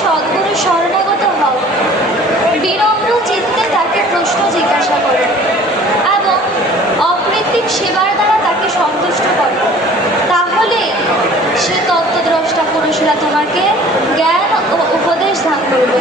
সদ্গুরু শরণাগত হও। বিনম্র চিত্তে তাকে প্রশ্ন জিজ্ঞাসা করো এবং অকৃত্রিম সেবার দ্বারা তাকে সন্তুষ্ট করো। তাহলে সে তত্ত্বদ্রষ্টা পুরুষরা তোমাকে জ্ঞান ও উপদেশ দান করবে।